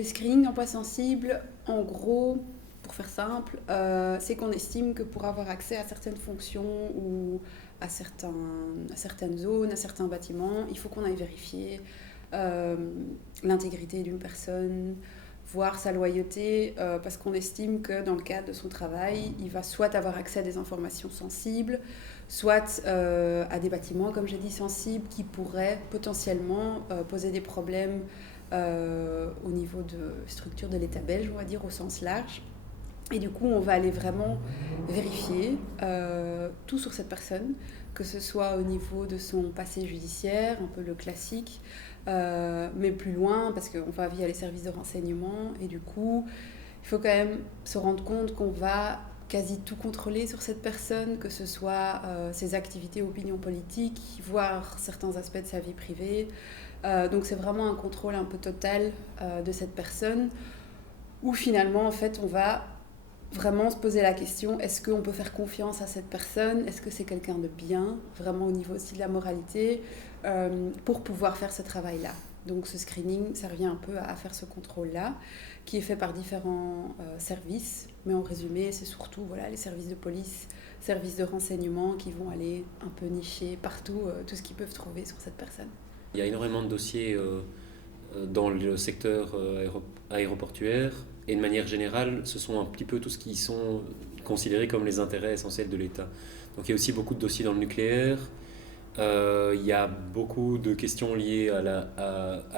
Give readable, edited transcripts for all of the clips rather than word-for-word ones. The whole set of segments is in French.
les screenings d'emplois sensibles, en gros, pour faire simple, c'est qu'on estime que pour avoir accès à certaines fonctions ou à certaines zones, à certains bâtiments, il faut qu'on aille vérifier euh, l'intégrité d'une personne, voir sa loyauté, parce qu'on estime que dans le cadre de son travail, il va soit avoir accès à des informations sensibles, soit à des bâtiments, comme j'ai dit, sensibles, qui pourraient potentiellement poser des problèmes au niveau de structure de l'État belge, on va dire, au sens large. Et du coup, on va aller vraiment vérifier tout sur cette personne, que ce soit au niveau de son passé judiciaire, un peu le classique, mais plus loin, parce qu'on va via les services de renseignement, et du coup, il faut quand même se rendre compte qu'on va quasi tout contrôler sur cette personne, que ce soit ses activités, opinions politiques, voire certains aspects de sa vie privée. Donc c'est vraiment un contrôle un peu total de cette personne, où finalement, en fait, on va vraiment se poser la question, est-ce qu'on peut faire confiance à cette personne? Est-ce que c'est quelqu'un de bien, vraiment au niveau aussi de la moralité, pour pouvoir faire ce travail-là? Donc ce screening, ça revient un peu à faire ce contrôle-là, qui est fait par différents services. Mais en résumé, c'est surtout voilà, les services de police, services de renseignement qui vont aller un peu nicher partout tout ce qu'ils peuvent trouver sur cette personne. Il y a énormément de dossiers dans le secteur aéroportuaire et de manière générale, ce sont un petit peu tous qui sont considérés comme les intérêts essentiels de l'État. Donc il y a aussi beaucoup de dossiers dans le nucléaire, il y a beaucoup de questions liées à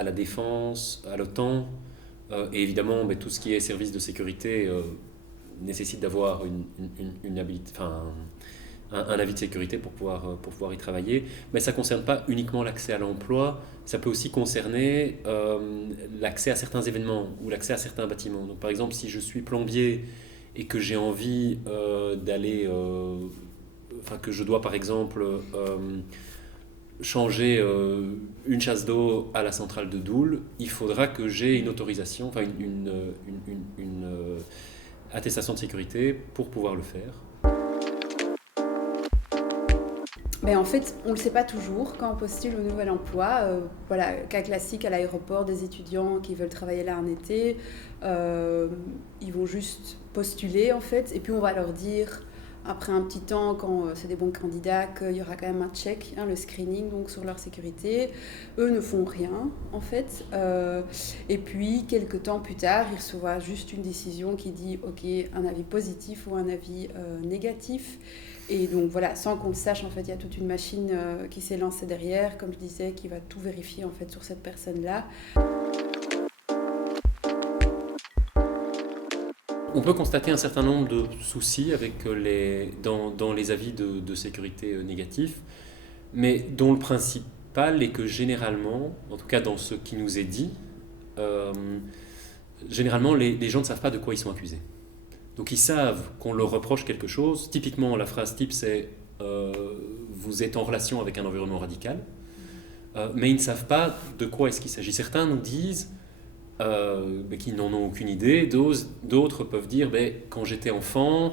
la défense, à l'OTAN, et évidemment tout ce qui est service de sécurité nécessite d'avoir un avis de sécurité pour pouvoir y travailler. Mais ça ne concerne pas uniquement l'accès à l'emploi, ça peut aussi concerner l'accès à certains événements ou l'accès à certains bâtiments. Donc, par exemple, si je suis plombier et que j'ai envie que je dois par exemple changer une chasse d'eau à la centrale de Doul, il faudra que j'ai une autorisation, une attestation de sécurité pour pouvoir le faire. Mais en fait, on ne le sait pas toujours quand on postule au nouvel emploi. Voilà, cas classique à l'aéroport, des étudiants qui veulent travailler là en été, ils vont juste postuler en fait, et puis on va leur dire après un petit temps, quand c'est des bons candidats, qu'il y aura quand même un check, hein, le screening donc sur leur sécurité. Eux ne font rien en fait, et puis quelques temps plus tard, ils reçoivent juste une décision qui dit ok, un avis positif ou un avis négatif. Et donc voilà, sans qu'on le sache, en fait, il y a toute une machine qui s'est lancée derrière, comme je disais, qui va tout vérifier en fait sur cette personne-là. On peut constater un certain nombre de soucis dans les avis de sécurité négatifs, mais dont le principal est que généralement, en tout cas dans ce qui nous est dit, euh, généralement les gens ne savent pas de quoi ils sont accusés. Donc ils savent qu'on leur reproche quelque chose. Typiquement, la phrase type c'est vous êtes en relation avec un environnement radical, mais ils ne savent pas de quoi est-ce qu'il s'agit. Certains nous disent qu'ils n'en ont aucune idée, d'autres peuvent dire quand j'étais enfant,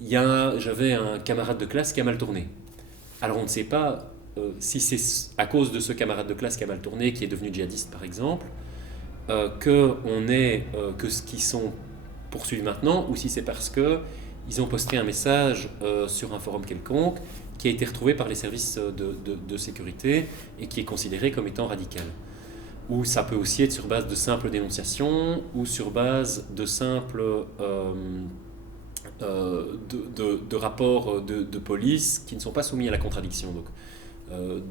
j'avais un camarade de classe qui a mal tourné. Alors on ne sait pas si c'est à cause de ce camarade de classe qui a mal tourné, qui est devenu djihadiste par exemple, que ce qu'ils sont poursuivis maintenant, ou si c'est parce qu'ils ont posté un message sur un forum quelconque qui a été retrouvé par les services de sécurité et qui est considéré comme étant radical. Ou ça peut aussi être sur base de simples dénonciations ou sur base de simples de rapports de police qui ne sont pas soumis à la contradiction, donc,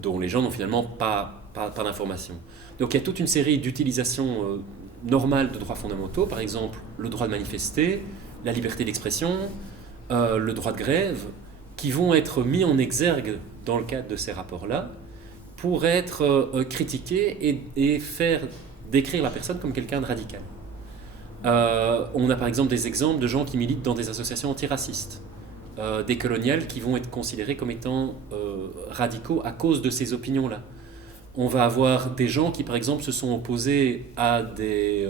dont les gens n'ont finalement pas d'informations. Donc il y a toute une série d'utilisations normales de droits fondamentaux, par exemple le droit de manifester, la liberté d'expression, le droit de grève, qui vont être mis en exergue dans le cadre de ces rapports-là pour être critiqués et faire décrire la personne comme quelqu'un de radical. On a par exemple des exemples de gens qui militent dans des associations antiracistes, des coloniales qui vont être considérés comme étant radicaux à cause de ces opinions-là. On va avoir des gens qui par exemple se sont opposés à des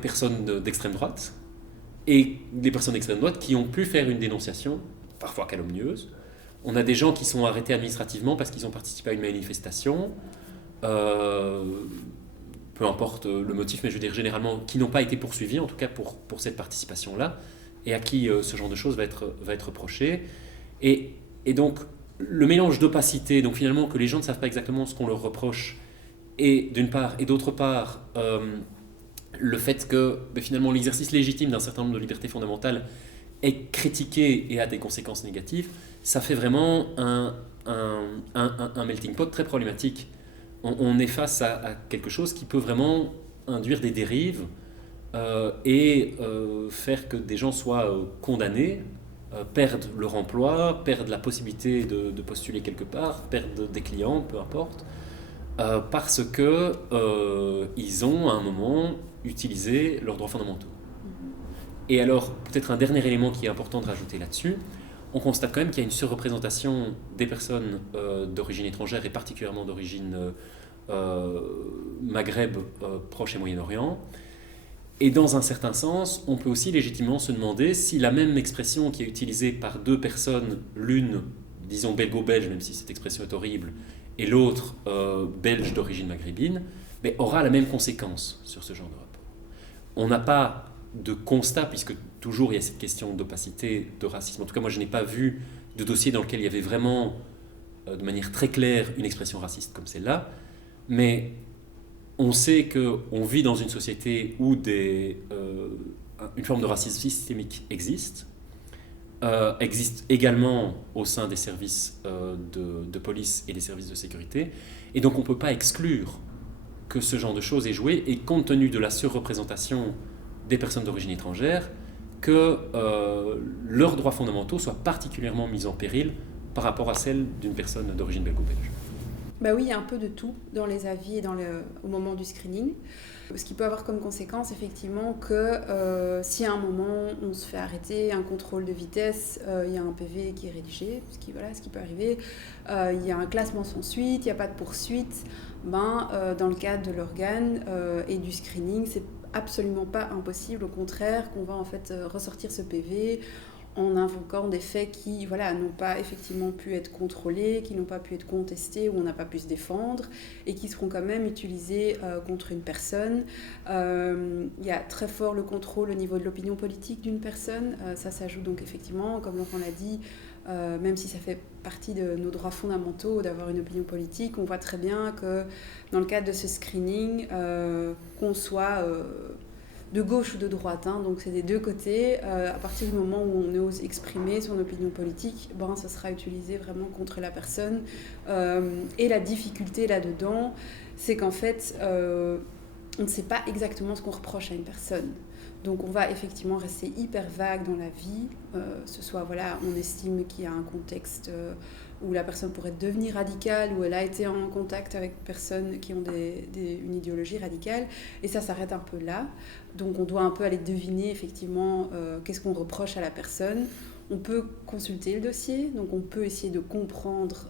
personnes d'extrême droite, et des personnes d'extrême droite qui ont pu faire une dénonciation, parfois calomnieuse. On a des gens qui sont arrêtés administrativement parce qu'ils ont participé à une manifestation. peu importe le motif, mais je veux dire généralement qui n'ont pas été poursuivis, en tout cas pour cette participation-là, et à qui ce genre de choses va être reproché. Et donc, le mélange d'opacité, donc finalement que les gens ne savent pas exactement ce qu'on leur reproche, et d'une part, et d'autre part, le fait que finalement l'exercice légitime d'un certain nombre de libertés fondamentales est critiqué et a des conséquences négatives, ça fait vraiment un melting pot très problématique. On est face à quelque chose qui peut vraiment induire des dérives et faire que des gens soient condamnés, perdent leur emploi, perdent la possibilité de postuler quelque part, perdent des clients, peu importe, parce que ils ont à un moment utilisé leurs droits fondamentaux. Et alors, peut-être un dernier élément qui est important de rajouter là-dessus, on constate quand même qu'il y a une surreprésentation des personnes d'origine étrangère et particulièrement d'origine Maghreb, Proche et Moyen-Orient. Et dans un certain sens, on peut aussi légitimement se demander si la même expression qui est utilisée par deux personnes, l'une, disons, belgo-belge, même si cette expression est horrible, et l'autre, belge d'origine maghrébine, mais aura la même conséquence sur ce genre de rapport. On n'a pas de constat, puisque toujours il y a cette question d'opacité, de racisme. En tout cas, moi, je n'ai pas vu de dossier dans lequel il y avait vraiment, de manière très claire, une expression raciste comme celle-là. Mais on sait qu'on vit dans une société où une forme de racisme systémique existe également au sein des services de police et des services de sécurité. Et donc on ne peut pas exclure que ce genre de choses est joué, et compte tenu de la surreprésentation des personnes d'origine étrangère, que leurs droits fondamentaux soient particulièrement mis en péril par rapport à celles d'une personne d'origine belgo-belge. Bah oui, il y a un peu de tout dans les avis et au moment du screening. Ce qui peut avoir comme conséquence effectivement que si à un moment on se fait arrêter, un contrôle de vitesse, il y a un PV qui est rédigé, ce qui peut arriver, il y a un classement sans suite, il n'y a pas de poursuite, dans le cadre de l'organe et du screening, c'est absolument pas impossible, au contraire, qu'on va en fait ressortir ce PV en invoquant des faits qui n'ont pas effectivement pu être contrôlés, qui n'ont pas pu être contestés, où on n'a pas pu se défendre, et qui seront quand même utilisés contre une personne. Il y a très fort le contrôle au niveau de l'opinion politique d'une personne. Ça joue donc effectivement, comme Laurent l'a dit, même si ça fait partie de nos droits fondamentaux d'avoir une opinion politique, on voit très bien que dans le cadre de ce screening, qu'on soit de gauche ou de droite, donc c'est des deux côtés, à partir du moment où on ose exprimer son opinion politique, ça sera utilisé vraiment contre la personne. Et la difficulté là-dedans, c'est qu'en fait, on ne sait pas exactement ce qu'on reproche à une personne. Donc on va effectivement rester hyper vague dans la vie, ce soit on estime qu'il y a un contexte où la personne pourrait devenir radicale, où elle a été en contact avec personnes qui ont une idéologie radicale, et ça s'arrête un peu là. Donc on doit un peu aller deviner effectivement qu'est-ce qu'on reproche à la personne. On peut consulter le dossier, donc on peut essayer de comprendre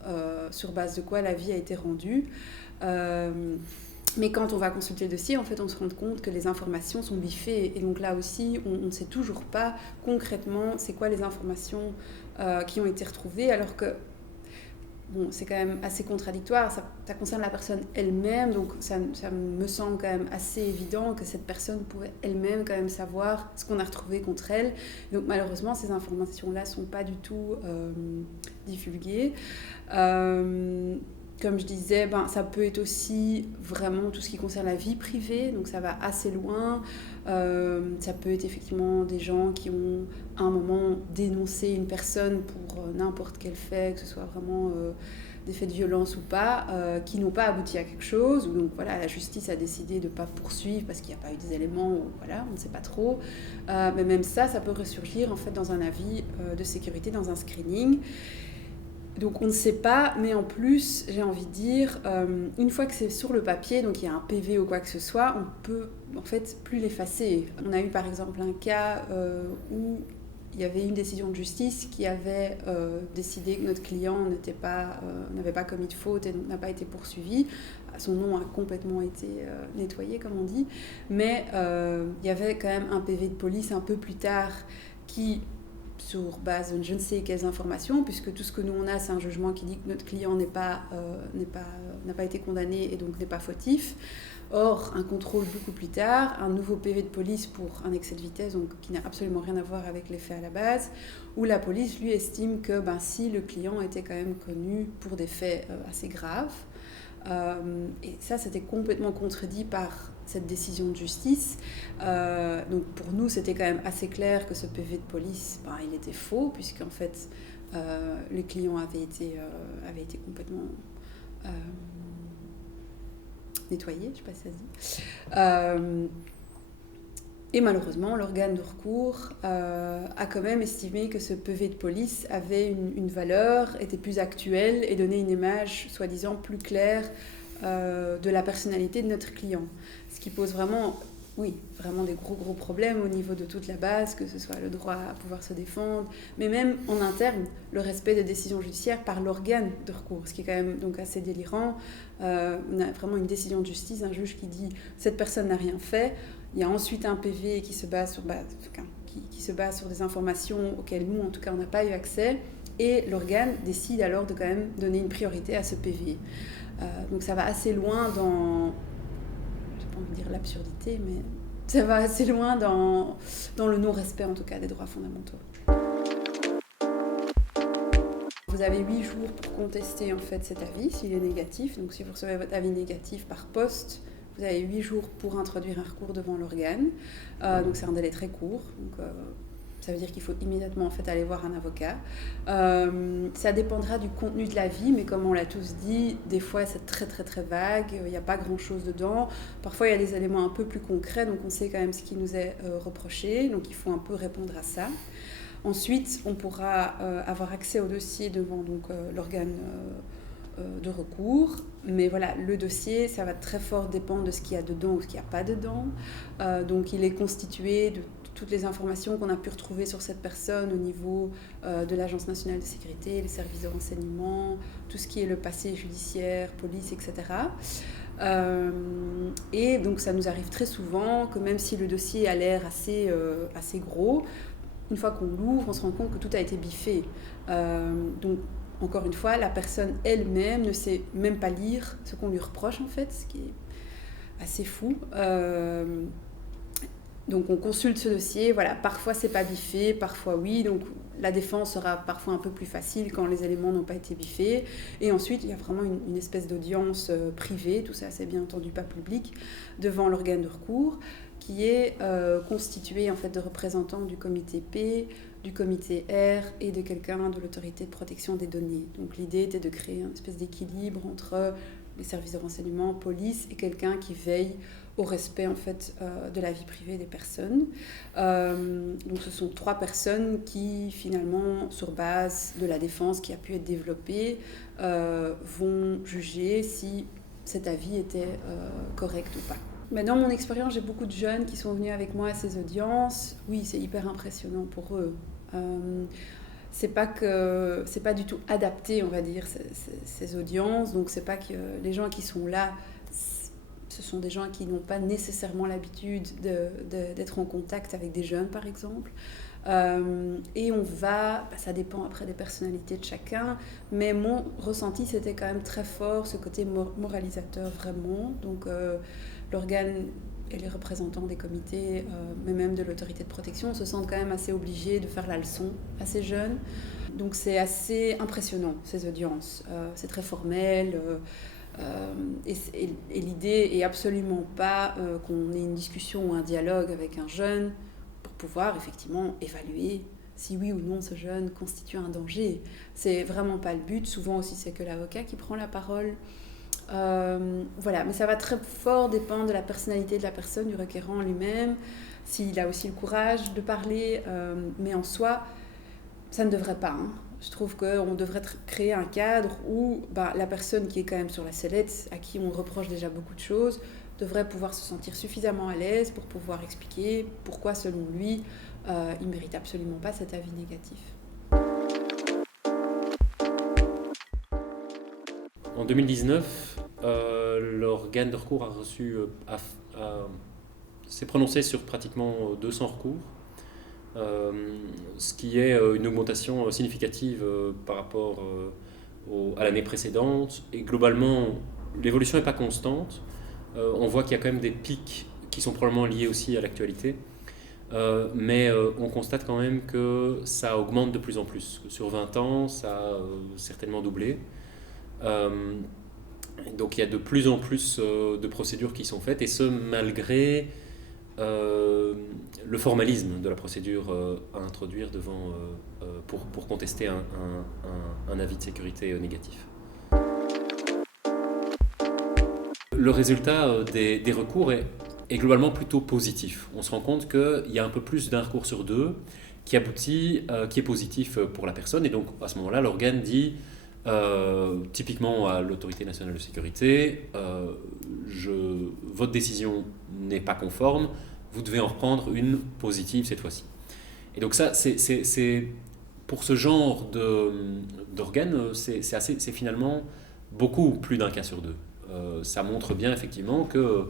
sur base de quoi l'avis a été rendu. Mais quand on va consulter le dossier, en fait, on se rend compte que les informations sont biffées. Et donc là aussi, on ne sait toujours pas concrètement c'est quoi les informations qui ont été retrouvées, alors que c'est quand même assez contradictoire. Ça concerne la personne elle-même, donc ça me semble quand même assez évident que cette personne pourrait elle-même quand même savoir ce qu'on a retrouvé contre elle. Donc malheureusement, ces informations-là ne sont pas du tout divulguées. Comme je disais, ça peut être aussi vraiment tout ce qui concerne la vie privée, donc ça va assez loin. Ça peut être effectivement des gens qui ont à un moment dénoncé une personne pour n'importe quel fait, que ce soit vraiment des faits de violence ou pas, qui n'ont pas abouti à quelque chose. Donc la justice a décidé de ne pas poursuivre parce qu'il n'y a pas eu des éléments, on ne sait pas trop. Mais même ça peut ressurgir en fait dans un avis de sécurité, dans un screening. Donc on ne sait pas, mais en plus, j'ai envie de dire, une fois que c'est sur le papier, donc il y a un PV ou quoi que ce soit, on peut en fait plus l'effacer. On a eu par exemple un cas où il y avait une décision de justice qui avait décidé que notre client n'avait pas commis de faute et donc n'a pas été poursuivi. Son nom a complètement été nettoyé, comme on dit, mais il y avait quand même un PV de police un peu plus tard qui sur base de je ne sais quelles informations, puisque tout ce que nous on a, c'est un jugement qui dit que notre client n'a pas été condamné et donc n'est pas fautif. Or, un contrôle beaucoup plus tard, un nouveau PV de police pour un excès de vitesse, donc qui n'a absolument rien à voir avec les faits à la base, où la police, lui, estime que si le client était quand même connu pour des faits assez graves, et ça, c'était complètement contredit par cette décision de justice. Donc pour nous, c'était quand même assez clair que ce PV de police, il était faux, puisqu'en fait, le client avait été complètement nettoyé, je ne sais pas si ça se dit. Et malheureusement, l'organe de recours a quand même estimé que ce PV de police avait une valeur, était plus actuel et donnait une image soi-disant plus claire de la personnalité de notre client. Ce qui pose vraiment des gros problèmes au niveau de toute la base, que ce soit le droit à pouvoir se défendre, mais même en interne, le respect des décisions judiciaires par l'organe de recours, ce qui est quand même donc assez délirant. On a vraiment une décision de justice, un juge qui dit « cette personne n'a rien fait ». Il y a ensuite un PV qui se base sur des informations auxquelles nous, en tout cas, on n'a pas eu accès. Et l'organe décide alors de quand même donner une priorité à ce PV. Donc ça va assez loin dans, je n'ai pas envie de dire l'absurdité, mais ça va assez loin dans le non-respect, en tout cas, des droits fondamentaux. Vous avez 8 jours pour contester en fait cet avis, s'il est négatif. Donc si vous recevez votre avis négatif par poste, vous avez 8 jours pour introduire un recours devant l'organe. Donc c'est un délai très court. Donc, ça veut dire qu'il faut immédiatement en fait, aller voir un avocat. Ça dépendra du contenu de l'avis, mais comme on l'a tous dit, des fois c'est très vague, il n'y a pas grand-chose dedans. Parfois il y a des éléments un peu plus concrets, donc on sait quand même ce qui nous est reproché, donc il faut un peu répondre à ça. Ensuite, on pourra avoir accès au dossier devant l'organe de recours. Mais voilà, le dossier, ça va très fort dépendre de ce qu'il y a dedans ou ce qu'il n'y a pas dedans. Donc il est constitué de toutes les informations qu'on a pu retrouver sur cette personne au niveau de l'Agence nationale de sécurité, les services de renseignement, tout ce qui est le passé judiciaire, police, etc. Et donc ça nous arrive très souvent que même si le dossier a l'air assez gros, une fois qu'on l'ouvre, on se rend compte que tout a été biffé. Donc encore une fois, la personne elle-même ne sait même pas lire ce qu'on lui reproche en fait, ce qui est assez fou. Donc on consulte ce dossier, voilà, parfois c'est pas biffé, parfois oui, donc la défense sera parfois un peu plus facile quand les éléments n'ont pas été biffés. Et ensuite, il y a vraiment une espèce d'audience privée, tout ça c'est bien entendu pas public, devant l'organe de recours, qui est constitué en fait de représentants du comité P, du comité R et de quelqu'un de l'autorité de protection des données. Donc l'idée était de créer une espèce d'équilibre entre les services de renseignement, police et quelqu'un qui veille au respect en fait de la vie privée des personnes. Donc ce sont 3 personnes qui finalement, sur base de la défense qui a pu être développée, vont juger si cet avis était correct ou pas. Mais dans mon expérience, j'ai beaucoup de jeunes qui sont venus avec moi à ces audiences. Oui, c'est hyper impressionnant pour eux. C'est pas du tout adapté, on va dire, ces audiences. Donc c'est pas que les gens qui sont là, ce sont des gens qui n'ont pas nécessairement l'habitude d'être en contact avec des jeunes, par exemple. Et on va, ça dépend après des personnalités de chacun, mais mon ressenti c'était quand même très fort, ce côté moralisateur vraiment. Donc l'organe et les représentants des comités, mais même de l'autorité de protection, se sentent quand même assez obligés de faire la leçon à ces jeunes. Donc c'est assez impressionnant ces audiences. C'est très formel. Et l'idée est absolument pas qu'on ait une discussion ou un dialogue avec un jeune pour pouvoir effectivement évaluer si oui ou non ce jeune constitue un danger. C'est vraiment pas le but. Souvent aussi c'est que l'avocat qui prend la parole. Voilà, mais ça va très fort dépendre de la personnalité de la personne, du requérant lui-même, s'il a aussi le courage de parler, mais en soi, ça ne devrait pas. Je trouve qu'on devrait créer un cadre où la personne qui est quand même sur la sellette, à qui on reproche déjà beaucoup de choses, devrait pouvoir se sentir suffisamment à l'aise pour pouvoir expliquer pourquoi, selon lui, il ne mérite absolument pas cet avis négatif. En 2019, l'organe de recours s'est prononcé sur pratiquement 200 recours. ce qui est une augmentation significative par rapport à l'année précédente. Et globalement, l'évolution n'est pas constante. On voit qu'il y a quand même des pics qui sont probablement liés aussi à l'actualité. Mais on constate quand même que ça augmente de plus en plus. Sur 20 ans, ça a certainement doublé. Donc il y a de plus en plus de procédures qui sont faites, et ce malgré le formalisme de la procédure à introduire pour contester un avis de sécurité négatif. Le résultat des recours est globalement plutôt positif. On se rend compte qu'il y a un peu plus d'un recours sur deux qui aboutit, qui est positif pour la personne, et donc à ce moment-là, l'organe dit typiquement à l'autorité nationale de sécurité, votre décision n'est pas conforme, vous devez en reprendre une positive cette fois-ci. Et donc ça, c'est pour ce genre d'organe, c'est finalement beaucoup plus d'un cas sur deux. Ça montre bien effectivement que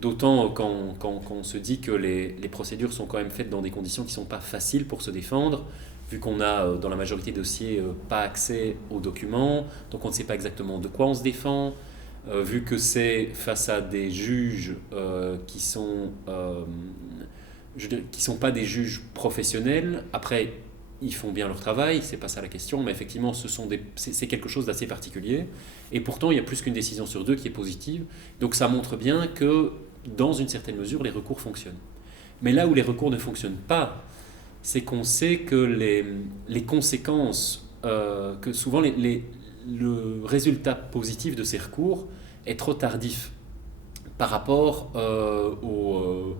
d'autant quand on se dit que les procédures sont quand même faites dans des conditions qui ne sont pas faciles pour se défendre, vu qu'on a dans la majorité des dossiers pas accès aux documents, donc on ne sait pas exactement de quoi on se défend, vu que c'est face à des juges qui sont pas des juges professionnels. Après, ils font bien leur travail, c'est pas ça la question, mais effectivement c'est quelque chose d'assez particulier, et pourtant il y a plus qu'une décision sur deux qui est positive, donc ça montre bien que dans une certaine mesure les recours fonctionnent. Mais là où les recours ne fonctionnent pas, c'est qu'on sait que les conséquences, que souvent le résultat positif de ces recours est trop tardif par rapport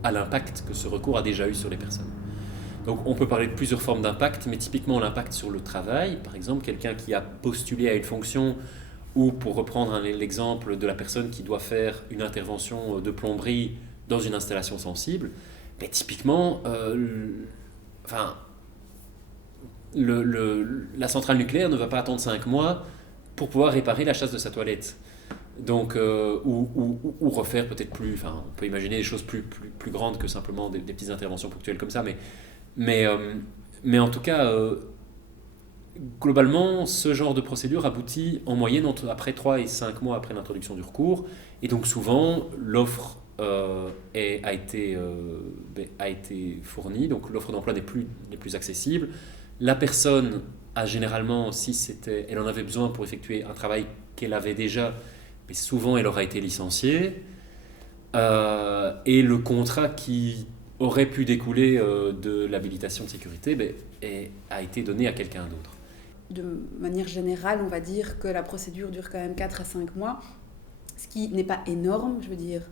à l'impact que ce recours a déjà eu sur les personnes. Donc on peut parler de plusieurs formes d'impact, mais typiquement l'impact sur le travail, par exemple quelqu'un qui a postulé à une fonction, ou pour reprendre l'exemple de la personne qui doit faire une intervention de plomberie dans une installation sensible, mais typiquement la centrale nucléaire ne va pas attendre 5 mois pour pouvoir réparer la chasse de sa toilette. Donc, ou refaire peut-être plus, on peut imaginer des choses plus grandes que simplement des petites interventions ponctuelles comme ça, mais en tout cas, globalement, ce genre de procédure aboutit en moyenne après 3 et 5 mois après l'introduction du recours, et donc souvent l'offre a été fournie, donc l'offre d'emploi n'est plus accessible. La personne a généralement, elle en avait besoin pour effectuer un travail qu'elle avait déjà, mais souvent elle aura été licenciée, et le contrat qui aurait pu découler de l'habilitation de sécurité a été donné à quelqu'un d'autre. De manière générale, on va dire que la procédure dure quand même 4 à 5 mois, ce qui n'est pas énorme, je veux dire.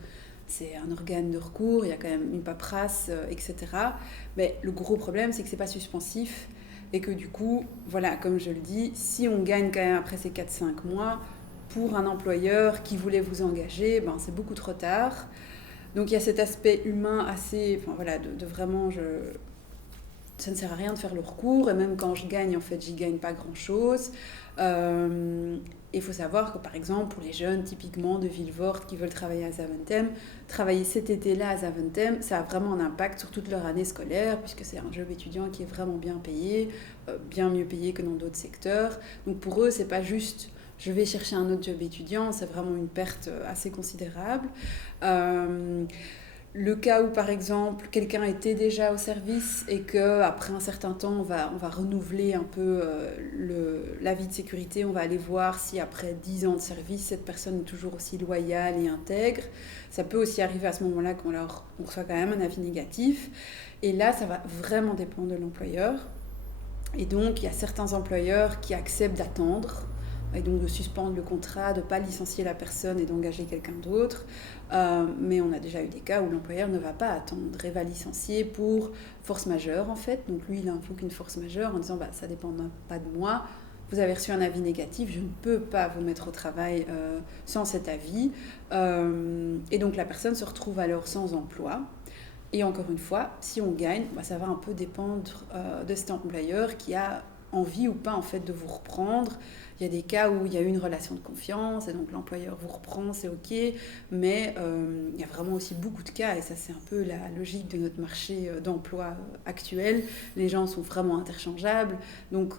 C'est un organe de recours, il y a quand même une paperasse, etc. Mais le gros problème, c'est que ce n'est pas suspensif, et que du coup, voilà, comme je le dis, si on gagne quand même après ces 4-5 mois, pour un employeur qui voulait vous engager, c'est beaucoup trop tard. Donc il y a cet aspect humain assez, de vraiment, ça ne sert à rien de faire le recours, et même quand je gagne, en fait, j'y gagne pas grand-chose. Il faut savoir que, par exemple, pour les jeunes, typiquement de Vilvoorde, qui veulent travailler à Zaventem, travailler cet été-là à Zaventem, ça a vraiment un impact sur toute leur année scolaire, puisque c'est un job étudiant qui est vraiment bien payé, bien mieux payé que dans d'autres secteurs. Donc pour eux, c'est pas juste je vais chercher un autre job étudiant, c'est vraiment une perte assez considérable. Le cas où, par exemple, quelqu'un était déjà au service et qu'après un certain temps, on va renouveler un peu l'avis de sécurité, on va aller voir si après 10 ans de service, cette personne est toujours aussi loyale et intègre. Ça peut aussi arriver à ce moment-là qu'on reçoit quand même un avis négatif. Et là, ça va vraiment dépendre de l'employeur. Et donc, il y a certains employeurs qui acceptent d'attendre, et donc de suspendre le contrat, de ne pas licencier la personne et d'engager quelqu'un d'autre. Mais on a déjà eu des cas où l'employeur ne va pas attendre et va licencier pour force majeure en fait. Donc lui, il invoque une force majeure en disant ça ne dépend pas de moi, vous avez reçu un avis négatif, je ne peux pas vous mettre au travail sans cet avis. Et donc la personne se retrouve alors sans emploi. Et encore une fois, si on gagne, ça va un peu dépendre de cet employeur qui a envie ou pas en fait de vous reprendre. Il y a des cas où il y a eu une relation de confiance et donc l'employeur vous reprend, c'est ok, mais il y a vraiment aussi beaucoup de cas, et ça c'est un peu la logique de notre marché d'emploi actuel. Les gens sont vraiment interchangeables, donc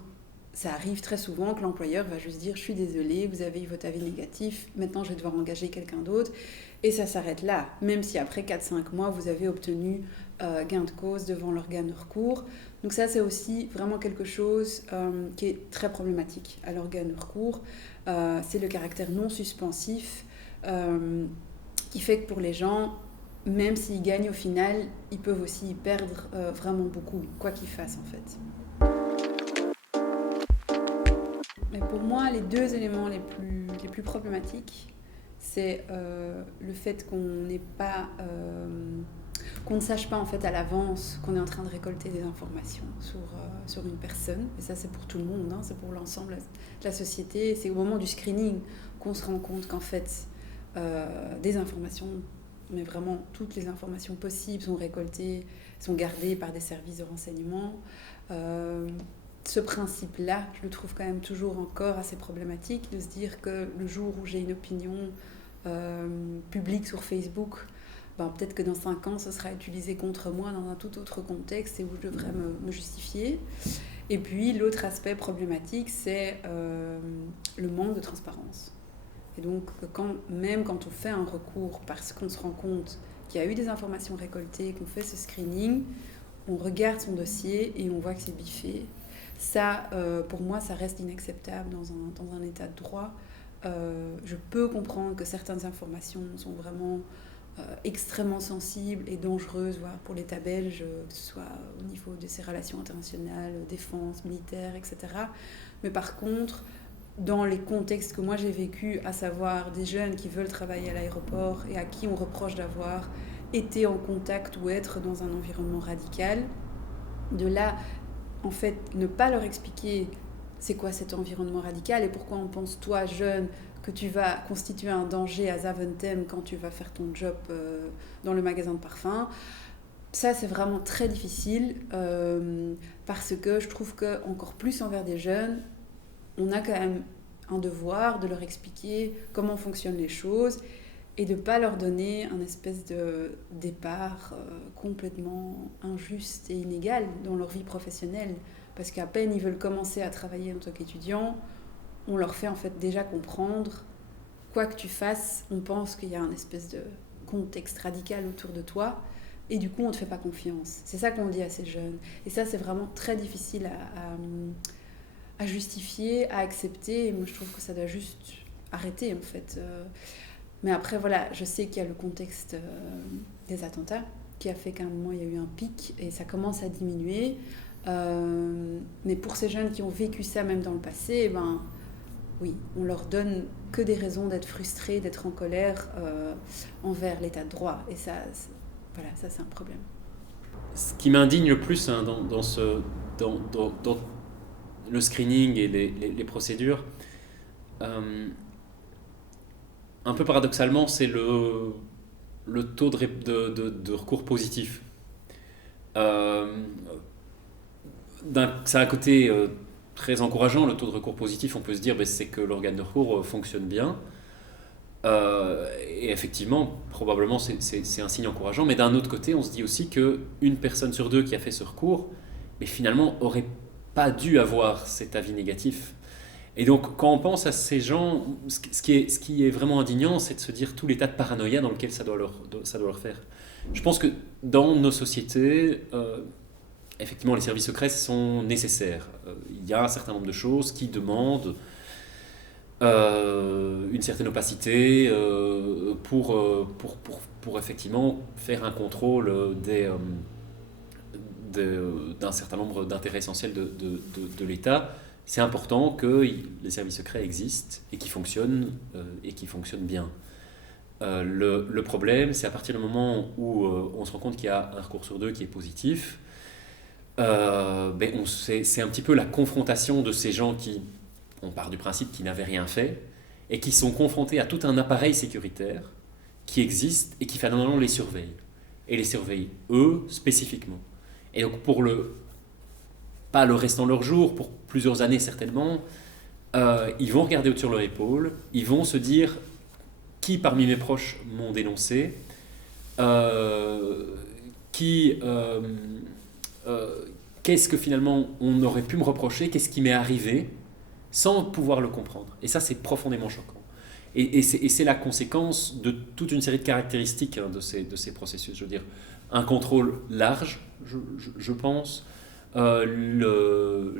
ça arrive très souvent que l'employeur va juste dire « je suis désolé, vous avez eu votre avis négatif, maintenant je vais devoir engager quelqu'un d'autre ». Et ça s'arrête là, même si après 4-5 mois, vous avez obtenu gain de cause devant l'organe de recours. Donc ça, c'est aussi vraiment quelque chose qui est très problématique à l'organe de recours. C'est le caractère non suspensif qui fait que pour les gens, même s'ils gagnent au final, ils peuvent aussi y perdre vraiment beaucoup, quoi qu'ils fassent en fait. Mais pour moi, les deux éléments les plus problématiques, c'est le fait qu'on ne sache pas en fait à l'avance qu'on est en train de récolter des informations sur une personne. Et ça, c'est pour tout le monde, hein, c'est pour l'ensemble de la société. C'est au moment du screening qu'on se rend compte qu'en fait, des informations, mais vraiment toutes les informations possibles sont récoltées, sont gardées par des services de renseignement. Ce principe-là, je le trouve quand même toujours encore assez problématique, de se dire que le jour où j'ai une opinion publique sur Facebook, peut-être que dans 5 ans, ce sera utilisé contre moi dans un tout autre contexte et où je devrais me justifier. Et puis, l'autre aspect problématique, c'est le manque de transparence. Et donc, même quand on fait un recours parce qu'on se rend compte qu'il y a eu des informations récoltées, qu'on fait ce screening, on regarde son dossier et on voit que c'est biffé. Ça, pour moi, ça reste inacceptable dans un état de droit. Je peux comprendre que certaines informations sont vraiment extrêmement sensibles et dangereuses, voire pour l'État belge, que ce soit au niveau de ses relations internationales, défense, militaire, etc. Mais par contre, dans les contextes que moi j'ai vécu, à savoir des jeunes qui veulent travailler à l'aéroport et à qui on reproche d'avoir été en contact ou être dans un environnement radical, de là, en fait, ne pas leur expliquer c'est quoi cet environnement radical et pourquoi on pense, toi, jeune, que tu vas constituer un danger à Zaventem quand tu vas faire ton job dans le magasin de parfum. Ça, c'est vraiment très difficile parce que je trouve qu'encore plus envers des jeunes, on a quand même un devoir de leur expliquer comment fonctionnent les choses et de ne pas leur donner un espèce de départ complètement injuste et inégal dans leur vie professionnelle. Parce qu'à peine ils veulent commencer à travailler en tant qu'étudiants, on leur fait en fait déjà comprendre, quoi que tu fasses, on pense qu'il y a un espèce de contexte radical autour de toi, et du coup on ne te fait pas confiance. C'est ça qu'on dit à ces jeunes. Et ça, c'est vraiment très difficile à justifier, à accepter, et moi je trouve que ça doit juste arrêter en fait. Mais après, voilà, je sais qu'il y a le contexte des attentats qui a fait qu'à un moment, il y a eu un pic et ça commence à diminuer. Mais pour ces jeunes qui ont vécu ça même dans le passé, oui, on leur donne que des raisons d'être frustrés, d'être en colère envers l'état de droit. Et ça, c'est un problème. Ce qui m'indigne le plus dans le screening et les procédures, un peu paradoxalement, c'est le taux de recours positif. Ça a un côté très encourageant, le taux de recours positif. On peut se dire c'est que l'organe de recours fonctionne bien. Et effectivement, probablement, c'est un signe encourageant. Mais d'un autre côté, on se dit aussi qu'une personne sur 2 qui a fait ce recours, mais finalement, n'aurait pas dû avoir cet avis négatif. Et donc, quand on pense à ces gens, ce qui est vraiment indignant, c'est de se dire tout l'état de paranoïa dans lequel ça doit leur faire. Je pense que dans nos sociétés, effectivement, les services secrets sont nécessaires. Il y a un certain nombre de choses qui demandent une certaine opacité pour effectivement faire un contrôle d'un certain nombre d'intérêts essentiels de l'État. C'est important que les services secrets existent et qu'ils fonctionnent bien. Le problème, c'est à partir du moment où on se rend compte qu'il y a un recours sur 2 qui est positif, c'est un petit peu la confrontation de ces gens qui, on part du principe qu'ils n'avaient rien fait, et qui sont confrontés à tout un appareil sécuritaire qui existe et qui finalement les surveille. Et les surveille, eux, spécifiquement. Et donc pour pas le restant de leur jour, pour plusieurs années certainement, ils vont regarder au-dessus de leur épaule, ils vont se dire qui parmi mes proches m'ont dénoncé, qu'est-ce que finalement on aurait pu me reprocher, qu'est-ce qui m'est arrivé, sans pouvoir le comprendre. Et ça, c'est profondément choquant. Et c'est la conséquence de toute une série de caractéristiques de ces processus. Je veux dire, un contrôle large, je pense,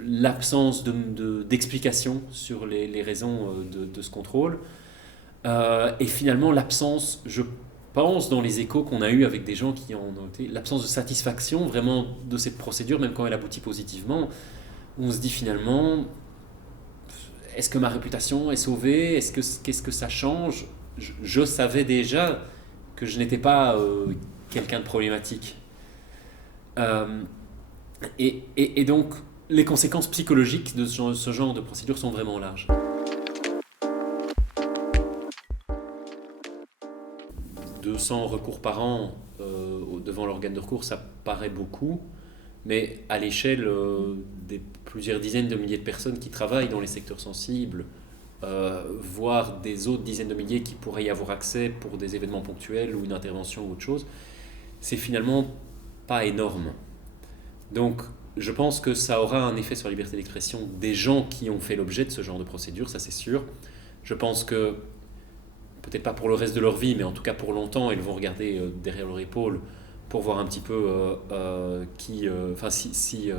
l'absence d'explication sur les raisons de ce contrôle, et finalement l'absence, je pense, dans les échos qu'on a eus avec des gens qui en ont été, l'absence de satisfaction vraiment de cette procédure, même quand elle aboutit positivement, on se dit finalement, est-ce que ma réputation est sauvée? Qu'est-ce que ça change? Je savais déjà que je n'étais pas quelqu'un de problématique. Et donc, les conséquences psychologiques de ce genre de procédure sont vraiment larges. 200 recours par an devant l'organe de recours, ça paraît beaucoup, mais à l'échelle des plusieurs dizaines de milliers de personnes qui travaillent dans les secteurs sensibles, voire des autres dizaines de milliers qui pourraient y avoir accès pour des événements ponctuels ou une intervention ou autre chose, c'est finalement pas énorme. Donc je pense que ça aura un effet sur la liberté d'expression des gens qui ont fait l'objet de ce genre de procédure, ça c'est sûr. Je pense que, peut-être pas pour le reste de leur vie, mais en tout cas pour longtemps, ils vont regarder derrière leur épaule pour voir un petit peu si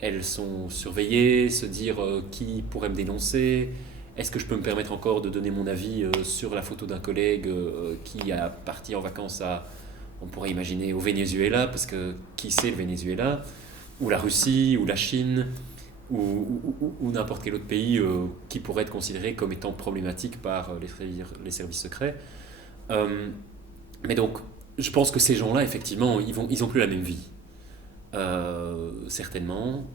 elles sont surveillées, se dire qui pourrait me dénoncer, est-ce que je peux me permettre encore de donner mon avis sur la photo d'un collègue qui a parti en vacances on pourrait imaginer au Venezuela, parce que qui c'est le Venezuela, ou la Russie, ou la Chine, ou n'importe quel autre pays qui pourrait être considéré comme étant problématique par les services secrets. Mais donc, je pense que ces gens-là, effectivement, ils ont plus la même vie. Certainement,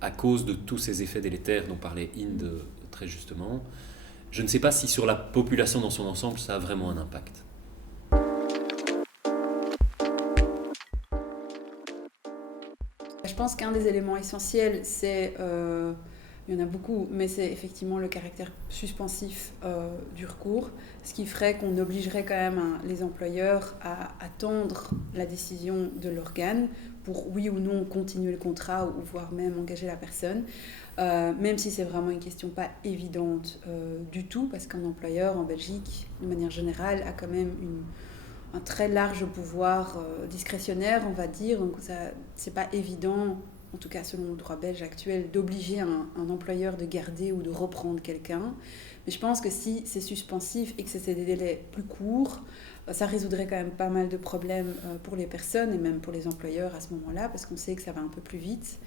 à cause de tous ces effets délétères dont parlait Inde très justement. Je ne sais pas si sur la population dans son ensemble, ça a vraiment un impact. Je pense qu'un des éléments essentiels, c'est, il y en a beaucoup, mais c'est effectivement le caractère suspensif du recours, ce qui ferait qu'on obligerait quand même les employeurs à attendre la décision de l'organe pour oui ou non continuer le contrat ou voire même engager la personne, même si c'est vraiment une question pas évidente du tout, parce qu'un employeur en Belgique, de manière générale, a quand même un très large pouvoir discrétionnaire, on va dire. Donc c'est pas évident, en tout cas selon le droit belge actuel, d'obliger un employeur de garder ou de reprendre quelqu'un. Mais je pense que si c'est suspensif et que c'est des délais plus courts, ça résoudrait quand même pas mal de problèmes pour les personnes et même pour les employeurs à ce moment-là, parce qu'on sait que ça va un peu plus vite.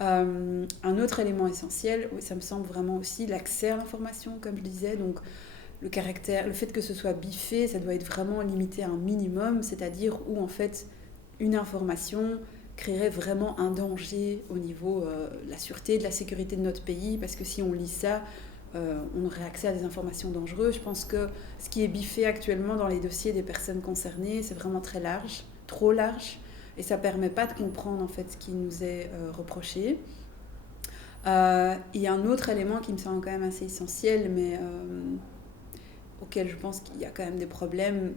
Un autre élément essentiel, ça me semble vraiment aussi l'accès à l'information, comme je disais. Donc le fait que ce soit biffé, ça doit être vraiment limité à un minimum, c'est-à-dire où en fait une information créerait vraiment un danger au niveau de la sûreté, de la sécurité de notre pays, parce que si on lit ça, on aurait accès à des informations dangereuses. Je pense que ce qui est biffé actuellement dans les dossiers des personnes concernées, c'est vraiment très large, trop large, et ça ne permet pas de comprendre en fait ce qui nous est reproché. Il y a un autre élément qui me semble quand même assez essentiel, mais auquel je pense qu'il y a quand même des problèmes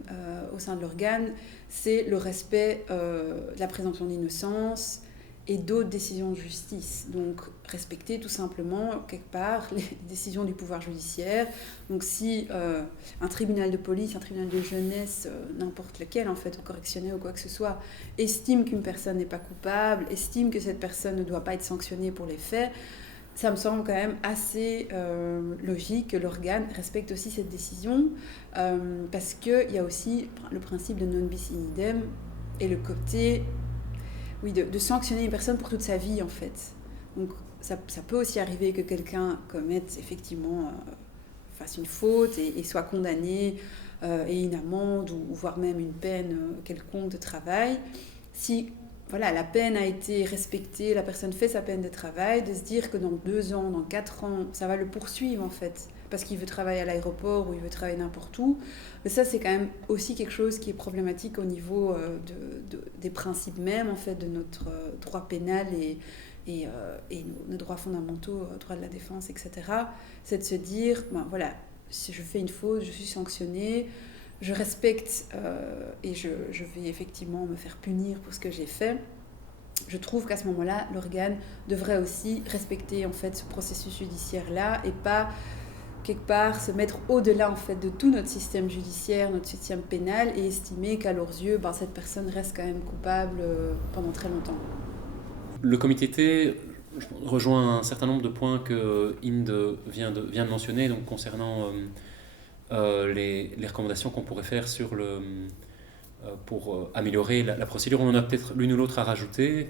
au sein de l'organe, c'est le respect de la présomption d'innocence et d'autres décisions de justice. Donc respecter tout simplement, quelque part, les décisions du pouvoir judiciaire. Donc si un tribunal de police, un tribunal de jeunesse, n'importe lequel en fait, au correctionnel ou quoi que ce soit, estime qu'une personne n'est pas coupable, estime que cette personne ne doit pas être sanctionnée pour les faits, ça me semble quand même assez logique que l'organe respecte aussi cette décision, parce qu'il y a aussi le principe de non bis in idem et le côté de sanctionner une personne pour toute sa vie en fait. Donc ça peut aussi arriver que quelqu'un commette effectivement, fasse une faute et soit condamné et une amende ou voire même une peine quelconque de travail. Si la peine a été respectée, la personne fait sa peine de travail, de se dire que dans 2 ans, dans 4 ans, ça va le poursuivre en fait, parce qu'il veut travailler à l'aéroport ou il veut travailler n'importe où. Mais ça, c'est quand même aussi quelque chose qui est problématique au niveau des principes même, en fait, de notre droit pénal et nos droits fondamentaux, droits de la défense, etc. C'est de se dire, ben voilà, si je fais une faute, je suis sanctionnée, je respecte et je vais effectivement me faire punir pour ce que j'ai fait. Je trouve qu'à ce moment-là, l'organe devrait aussi respecter en fait ce processus judiciaire-là et pas quelque part se mettre au-delà en fait de tout notre système judiciaire, notre système pénal et estimer qu'à leurs yeux, ben, cette personne reste quand même coupable pendant très longtemps. Le comité T rejoint un certain nombre de points que Inde vient de mentionner, donc concernant les recommandations qu'on pourrait faire pour améliorer la procédure. On en a peut-être l'une ou l'autre à rajouter.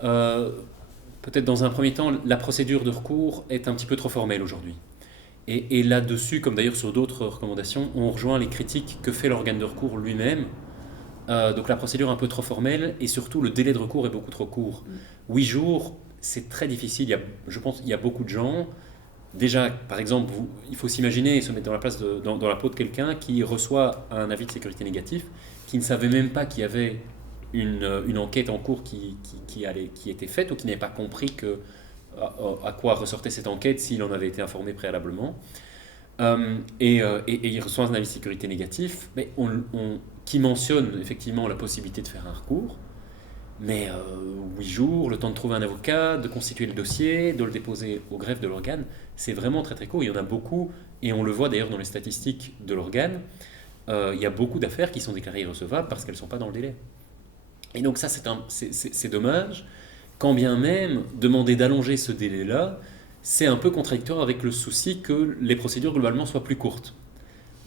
Peut-être dans un premier temps, la procédure de recours est un petit peu trop formelle aujourd'hui. Et là-dessus, comme d'ailleurs sur d'autres recommandations, on rejoint les critiques que fait l'organe de recours lui-même. Donc la procédure est un peu trop formelle et surtout le délai de recours est beaucoup trop court. 8 jours, c'est très difficile. Je pense qu'il y a beaucoup de gens. Déjà, par exemple, il faut s'imaginer et se mettre dans la place dans la peau de quelqu'un qui reçoit un avis de sécurité négatif, qui ne savait même pas qu'il y avait une enquête en cours qui était faite ou qui n'avait pas compris à quoi ressortait cette enquête s'il en avait été informé préalablement. Et il reçoit un avis de sécurité négatif mais qui mentionne effectivement la possibilité de faire un recours. Mais 8 jours, le temps de trouver un avocat, de constituer le dossier, de le déposer au greffe de l'organe, c'est vraiment très très court. Il y en a beaucoup, et on le voit d'ailleurs dans les statistiques de l'organe, il y a beaucoup d'affaires qui sont déclarées irrecevables parce qu'elles ne sont pas dans le délai. Et donc ça, c'est dommage, quand bien même demander d'allonger ce délai-là, c'est un peu contradictoire avec le souci que les procédures globalement soient plus courtes.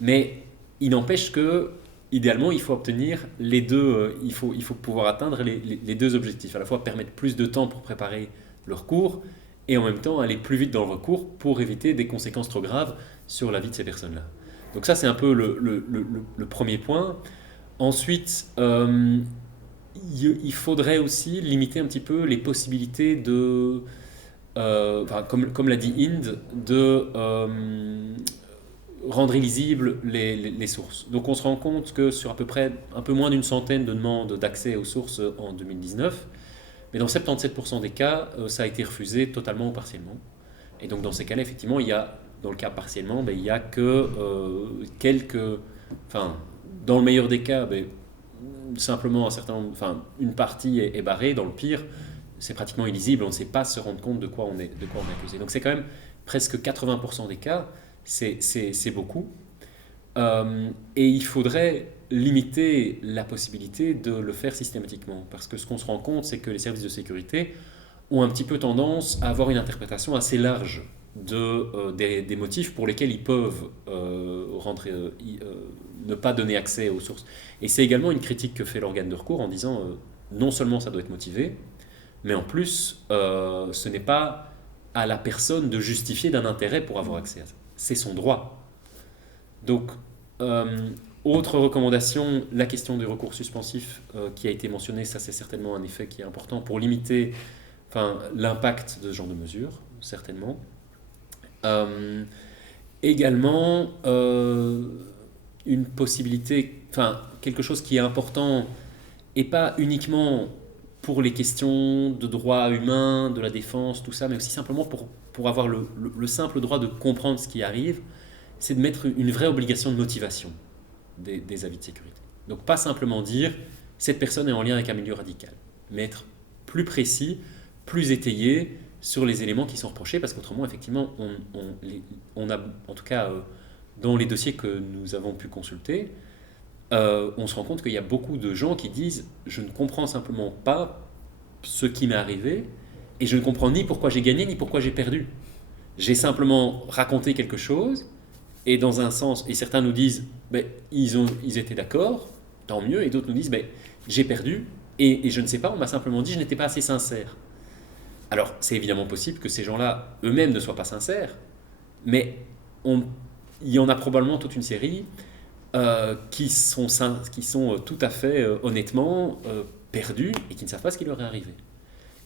Mais il n'empêche que idéalement, il faut obtenir les deux, il faut pouvoir atteindre les deux objectifs, à la fois permettre plus de temps pour préparer le recours et en même temps aller plus vite dans le recours pour éviter des conséquences trop graves sur la vie de ces personnes-là. Donc ça, c'est un peu le premier point. Ensuite, il faudrait aussi limiter un petit peu les possibilités de, comme l'a dit Inde, de rendre illisibles les sources. Donc on se rend compte que sur à peu près un peu moins d'une centaine de demandes d'accès aux sources en 2019, mais dans 77% des cas, ça a été refusé totalement ou partiellement. Et donc dans ces cas-là, effectivement, dans le cas partiellement, il n'y a que dans le meilleur des cas, simplement une partie est barrée. Dans le pire, c'est pratiquement illisible, on ne sait pas se rendre compte de quoi on est accusé. Donc c'est quand même presque 80% des cas, c'est beaucoup. Et il faudrait limiter la possibilité de le faire systématiquement. Parce que ce qu'on se rend compte, c'est que les services de sécurité ont un petit peu tendance à avoir une interprétation assez large des motifs pour lesquels ils peuvent ne pas donner accès aux sources. Et c'est également une critique que fait l'organe de recours en disant non seulement ça doit être motivé, mais en plus ce n'est pas à la personne de justifier d'un intérêt pour avoir accès à ça. C'est son droit. Donc, autre recommandation, la question du recours suspensif qui a été mentionnée, ça c'est certainement un effet qui est important pour limiter l'impact de ce genre de mesures, certainement. Également, une possibilité, quelque chose qui est important, et pas uniquement pour les questions de droits humains, de la défense, tout ça, mais aussi simplement pour avoir le simple droit de comprendre ce qui arrive, c'est de mettre une vraie obligation de motivation des avis de sécurité. Donc pas simplement dire cette personne est en lien avec un milieu radical, mais être plus précis, plus étayé sur les éléments qui sont reprochés, parce qu'autrement, effectivement, on a, en tout cas dans les dossiers que nous avons pu consulter, on se rend compte qu'il y a beaucoup de gens qui disent « je ne comprends simplement pas ce qui m'est arrivé, et je ne comprends ni pourquoi j'ai gagné, ni pourquoi j'ai perdu. J'ai simplement raconté quelque chose, et dans un sens, et certains nous disent ils étaient d'accord, tant mieux, et d'autres nous disent j'ai perdu, et je ne sais pas, on m'a simplement dit je n'étais pas assez sincère. » Alors, c'est évidemment possible que ces gens-là eux-mêmes ne soient pas sincères, mais il y en a probablement toute une série qui sont tout à fait honnêtement perdus et qui ne savent pas ce qui leur est arrivé.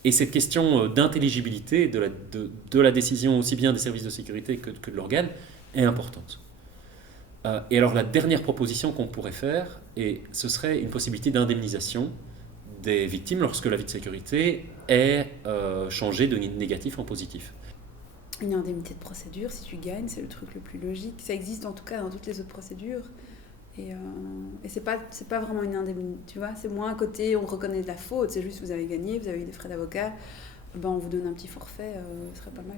Et cette question d'intelligibilité de la décision aussi bien des services de sécurité que de l'organe, est importante. Et alors la dernière proposition qu'on pourrait faire, ce serait une possibilité d'indemnisation des victimes lorsque l'avis de sécurité est changé de négatif en positif. Une indemnité de procédure, si tu gagnes, c'est le truc le plus logique. Ça existe en tout cas dans toutes les autres procédures. Et c'est pas vraiment une indemnité, tu vois. C'est moins un côté, on reconnaît de la faute, c'est juste vous avez gagné, vous avez eu des frais d'avocat, ben on vous donne un petit forfait, ce serait pas mal.